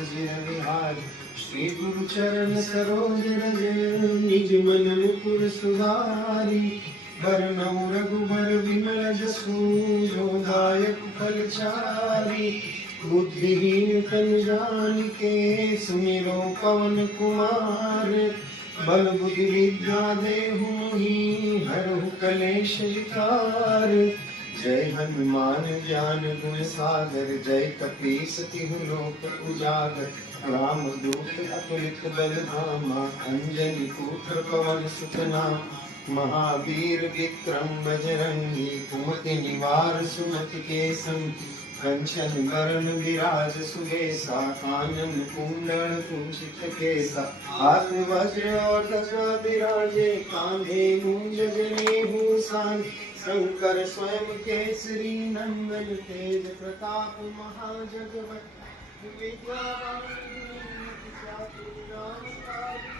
जिय विहार श्री गुरु चरण सरोज रज निज मन मुकुर सुधारी बरनउँ रघुबर विमल जसु जो दायक फल चारि बुद्धिहीन तन जानिके सुमिरो पवन कुमार बल बुद्धि विद्या देहु मोहि हरहु कलेश विकार जय हनुमान ज्ञान गुण सागर जय कपीस तिहु लोक उजागर राम दूत अतुलित बल धामा अंजनी पुत्र पवन सुत नामा महावीर विक्रम बजरंगी कुमति निवार सुमति के संग कंचन वरण विराज सुबेसा कानन कुंडल कुंचित केसा हाथ वज्र और ध्वजा विराजे कांधे मूंज जनेऊ साजे शंकर स्वयं केसरी नंदन तेज प्रताप महाजगवंदन विद्यावान गुणी चातुर राम काज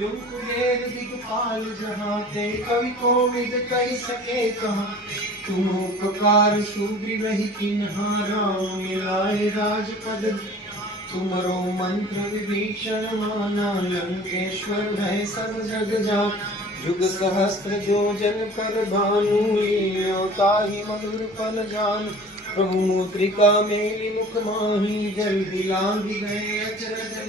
वेद दिगपाल जहाते कवि कोविद कही सके कहा तुम उपकार सुग्रीवहि किन्हा राम मिलाए राजपद तुमरो मंत्र विभीषण माना लंकेश्वर भय सब जग जान जुग सहस्त्र जो जन कर भानु ताहि मधुर फल जान प्रभु मुद्रिका मेलि मुख माहि जल दिलांघि गए अचरज